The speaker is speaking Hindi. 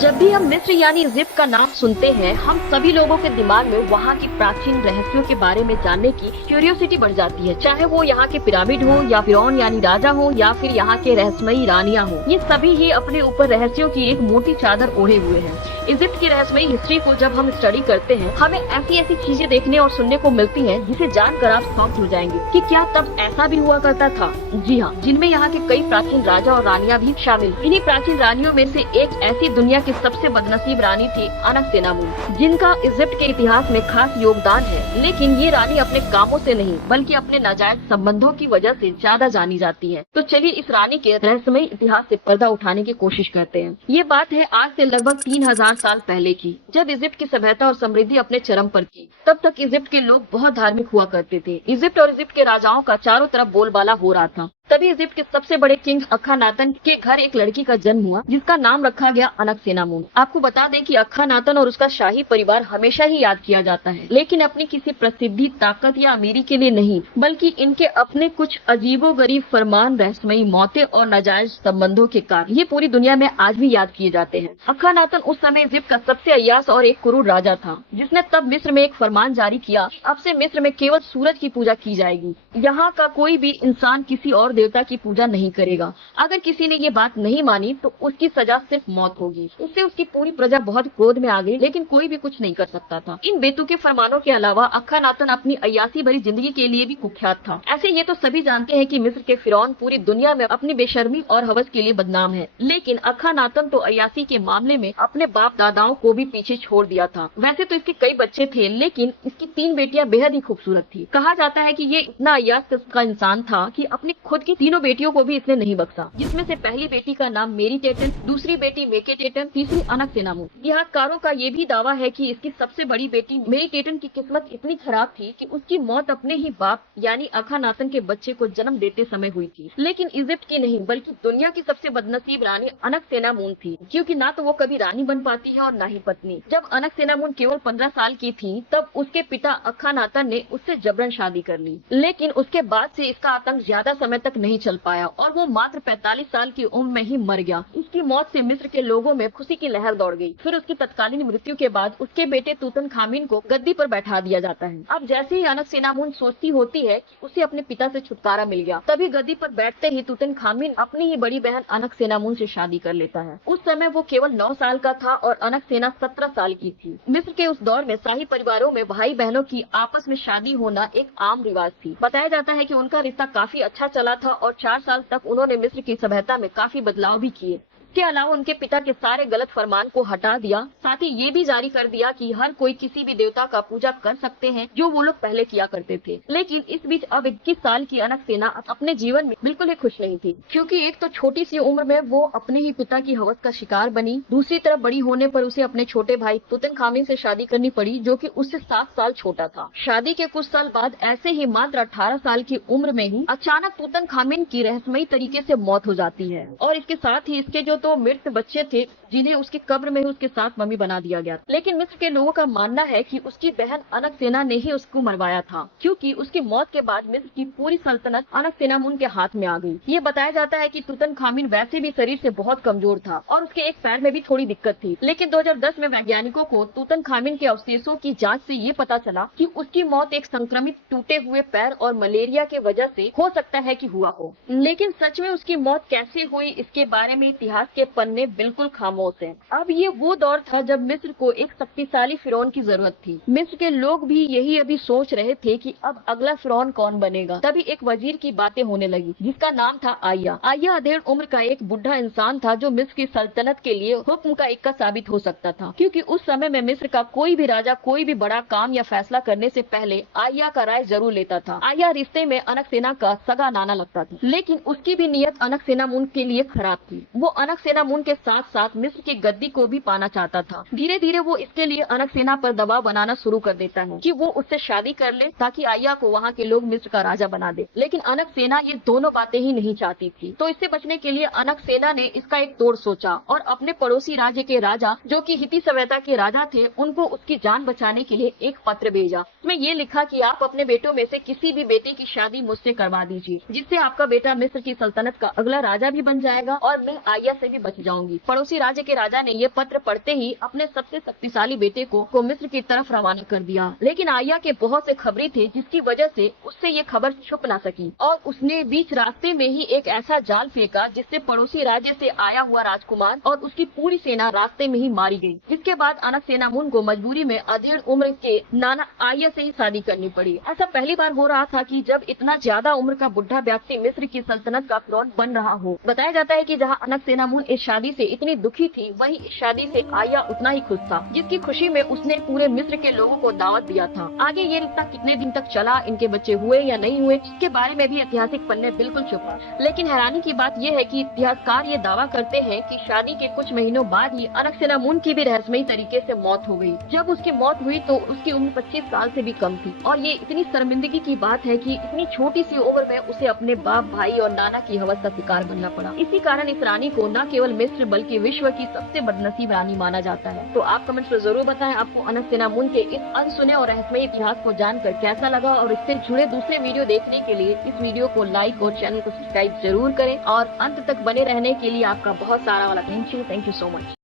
जब भी हम मिस्र यानी इजिप्ट का नाम सुनते हैं, हम सभी लोगों के दिमाग में वहाँ की प्राचीन रहस्यों के बारे में जानने की क्यूरियोसिटी बढ़ जाती है। चाहे वो यहाँ के पिरामिड हो या फिरौन यानी राजा हो या फिर यहाँ के रहस्यमयी रानियाँ हो, ये सभी ही अपने ऊपर रहस्यों की एक मोटी चादर ओढ़े हुए हैं। इजिप्ट की रहस्यमयी हिस्ट्री को जब हम स्टडी करते हैं, हमें ऐसी ऐसी चीजें देखने और सुनने को मिलती हैं जिसे जानकर आप शॉक हो जाएंगे कि क्या तब ऐसा भी हुआ करता था। जी हाँ, जिनमें यहाँ के कई प्राचीन राजा और रानियां भी शामिल। इन्हीं प्राचीन रानियों में से एक ऐसी दुनिया की सबसे बदनसीब रानी थी अनकसेनामुन, जिनका इजिप्ट के इतिहास में खास योगदान है। लेकिन ये रानी अपने कामों से नहीं बल्कि अपने नाजायज संबंधों की वजह से ज्यादा जानी जाती है। तो चलिए इस रानी के रहस्यमयी इतिहास से पर्दा उठाने की कोशिश करते हैं। ये बात है आज से लगभग 3000 साल पहले की, जब इजिप्ट की सभ्यता और समृद्धि अपने चरम पर थी। तब तक इजिप्ट के लोग बहुत धार्मिक हुआ करते थे। इजिप्ट और इजिप्ट के राजाओं का चारों तरफ बोलबाला हो रहा था। तभी इजिप्ट के सबसे बड़े किंग अखानातन के घर एक लड़की का जन्म हुआ, जिसका नाम रखा गया अनकसेनामुन। आपको बता दें कि अखानातन और उसका शाही परिवार हमेशा ही याद किया जाता है, लेकिन अपनी किसी प्रसिद्धि, ताकत या अमीरी के लिए नहीं, बल्कि इनके अपने कुछ अजीबोगरीब फरमान, रहस्यमयी मौतें और नाजायज संबंधों के कारण ये पूरी दुनिया में आज भी याद किए जाते हैं। अखानातन उस समय इजिप्ट का सबसे अय्याश और एक क्रूर राजा था, जिसने तब मिस्र में एक फरमान जारी किया, अब से मिस्र में केवल सूरज की पूजा की जाएगी। यहाँ का कोई भी इंसान किसी और देवता की पूजा नहीं करेगा। अगर किसी ने ये बात नहीं मानी तो उसकी सजा सिर्फ मौत होगी। इससे उसकी पूरी प्रजा बहुत क्रोध में आ गई, लेकिन कोई भी कुछ नहीं कर सकता था। इन बेतुके फरमानों के अलावा अखानातन अपनी अय्यासी भरी जिंदगी के लिए भी कुख्यात था। ऐसे ये तो सभी जानते हैं कि मिस्र के फिरौन पूरी दुनिया में अपनी बेशर्मी और हवस के लिए बदनाम है, लेकिन अखानातन तो अय्यासी के मामले में अपने बाप दादाओं को भी पीछे छोड़ दिया था। वैसे तो इसके कई बच्चे थे, लेकिन इसकी 3 बेटियां बेहद ही खूबसूरत थी। कहा जाता है कि ये इतना अय्यास किस्म का इंसान था कि अपनी खुद की तीनों बेटियों को भी इसने नहीं बख्शा, जिसमें से पहली बेटी का नाम मेरी टेटन, दूसरी बेटी मेके टेटन, तीसरी अनकसेनामुन। इतिहासकारों का ये भी दावा है कि इसकी सबसे बड़ी बेटी मेरी टेटन की किस्मत इतनी खराब थी कि उसकी मौत अपने ही बाप यानी अखानातन के बच्चे को जन्म देते समय हुई थी। लेकिन इजिप्ट की नहीं बल्कि दुनिया की सबसे बदनसीब रानी अनकसेनामुन थी, क्योंकि ना तो वो कभी रानी बन पाती है और ना ही पत्नी। जब अनकसेनामुन केवल 15 साल की थी, तब उसके पिता अखानातन ने उससे जबरन शादी कर ली। लेकिन उसके बाद से इसका आतंक ज्यादा समय तक नहीं चल पाया और वो मात्र 45 साल की उम्र में ही मर गया। इसकी मौत से मिस्र के लोगों में खुशी की लहर दौड़ गई। फिर उसकी तत्कालीन मृत्यु के बाद उसके बेटे तूतनखामिन को गद्दी पर बैठा दिया जाता है। अब जैसे ही अनकसेनामुन सोचती होती है कि उसे अपने पिता से छुटकारा मिल गया, तभी गद्दी पर बैठते ही तूतनखामिन अपनी ही बड़ी बहन अनकसेनामुन से शादी कर लेता है। उस समय वो केवल 9 साल का था और अनकसेना 17 साल की थी। मिस्र के उस दौर में शाही परिवारों में भाई बहनों की आपस में शादी होना एक आम रिवाज थी। बताया जाता है कि उनका रिश्ता काफी अच्छा चला था और 4 साल तक उन्होंने मिस्र की सभ्यता में काफी बदलाव भी किए। इसके अलावा उनके पिता के सारे गलत फरमान को हटा दिया, साथ ही ये भी जारी कर दिया कि हर कोई किसी भी देवता का पूजा कर सकते हैं, जो वो लोग पहले किया करते थे। लेकिन इस बीच अब 21 साल की अनकसेना अपने जीवन में बिल्कुल ही खुश नहीं थी, क्योंकि एक तो छोटी सी उम्र में वो अपने ही पिता की हवस का शिकार बनी, दूसरी तरफ बड़ी होने पर उसे अपने छोटे भाई तूतनखामिन से शादी करनी पड़ी, जो कि उससे 7 साल छोटा था। शादी के कुछ साल बाद ऐसे ही मात्र 18 साल की उम्र में ही अचानक तूतनखामिन की रहस्यमयी तरीके से मौत हो जाती है और इसके साथ ही इसके जो तो मृत बच्चे थे, जिन्हें उसकी कब्र में ही उसके साथ मम्मी बना दिया गया। लेकिन मिस्र के लोगों का मानना है कि उसकी बहन अनकसेना ने ही उसको मरवाया था, क्योंकि उसकी मौत के बाद मिस्र की पूरी सल्तनत अनकसेनामुन के हाथ में आ गई। ये बताया जाता है कि तूतनखामिन वैसे भी शरीर से बहुत कमजोर था और उसके एक पैर में भी थोड़ी दिक्कत थी। लेकिन 2010 में वैज्ञानिकों को तूतनखामिन के अवशेषों की जाँच से ये पता चला कि उसकी मौत एक संक्रमित टूटे हुए पैर और मलेरिया के वजह से हो सकता है कि हुआ हो। लेकिन सच में उसकी मौत कैसे हुई, इसके बारे में इतिहास के पन्ने बिल्कुल खामोश हैं। अब ये वो दौर था जब मिस्र को एक शक्तिशाली फिरौन की जरूरत थी। मिस्र के लोग भी यही अभी सोच रहे थे कि अब अगला फिरौन कौन बनेगा। तभी एक वजीर की बातें होने लगी, जिसका नाम था आया। आया अधेड़ उम्र का एक बुढ़ा इंसान था, जो मिस्र की सल्तनत के लिए हुक्म का इक्का साबित हो सकता था, क्योंकि उस समय में मिस्र का कोई भी राजा कोई भी बड़ा काम या फैसला करने से पहले आया का राय जरूर लेता था। आया रिश्ते में अनकसेना का सगा नाना लगता था, लेकिन उसकी भी नीयत अनकसेनामुन के लिए खराब थी। वो अनकसेनामुन के साथ साथ मिस्र की गद्दी को भी पाना चाहता था। धीरे धीरे वो इसके लिए अनकसेना पर दबाव बनाना शुरू कर देता है कि वो उससे शादी कर ले, ताकि आया को वहाँ के लोग मिस्र का राजा बना दे। लेकिन अनकसेना ये दोनों बातें ही नहीं चाहती थी, तो इससे बचने के लिए अनकसेना ने इसका एक तोड़ सोचा और अपने पड़ोसी राज्य के राजा, जो कि हिती सभ्यता के राजा थे, उनको उसकी जान बचाने के लिए एक पत्र भेजा। उसमें ये लिखा कि आप अपने बेटों में से किसी भी बेटे की शादी मुझसे करवा दीजिए, जिससे आपका बेटा मिस्र की सल्तनत का अगला राजा भी बन जाएगा और मैं आया से भी बच जाऊंगी। पड़ोसी राजा राज्य के राजा ने ये पत्र पढ़ते ही अपने सबसे शक्तिशाली बेटे को मिस्र की तरफ रवाना कर दिया। लेकिन आया के बहुत से खबरी थे जिसकी वजह से उससे ये खबर छुप ना सकी और उसने बीच रास्ते में ही एक ऐसा जाल फेंका जिससे पड़ोसी राज्य से आया हुआ राजकुमार और उसकी पूरी सेना रास्ते में ही मारी गई। जिसके बाद अनकसेनामुन को मजबूरी में अधेड़ उम्र के नाना आया से ही शादी करनी पड़ी। ऐसा पहली बार हो रहा था कि जब इतना ज्यादा उम्र का बुढ़ा व्यक्ति मिस्र की सल्तनत का फिरौन बन रहा हो। बताया जाता है कि जहां अनकसेनामुन इस शादी से इतनी दुखी थी, वहीं इस शादी से आया उतना ही खुश था, जिसकी खुशी में उसने पूरे मिस्र के लोगों को दावत दिया था। आगे ये रिश्ता कितने दिन तक चला, इनके बच्चे हुए या नहीं हुए, इसके बारे में भी ऐतिहासिक पन्ने बिल्कुल चुप हैं। लेकिन हैरानी की बात यह है कि इतिहासकार ये दावा करते हैं कि शादी के कुछ महीनों बाद ही अनकसेनामुन की भी रहस्यमयी तरीके से मौत हो गई। जब उसकी मौत हुई तो उसकी उम्र 25 साल से भी कम थी और ये इतनी शर्मिंदगी की बात है कि इतनी छोटी सी उम्र में उसे अपने बाप, भाई और नाना की हवस का शिकार बनना पड़ा। इसी कारण इस रानी को न केवल मिस्र बल्कि विश्व की सबसे बदनसीब रानी माना जाता है। तो आप कमेंट्स में जरूर बताएं आपको अनकसेनामुन के इस अनसुने और रहस्यमयी इतिहास को जानकर कैसा लगा और इससे जुड़े दूसरे वीडियो देखने के लिए इस वीडियो को लाइक और चैनल को सब्सक्राइब जरूर करें और अंत तक बने रहने के लिए आपका बहुत सारा वाला थैंक यू सो मच।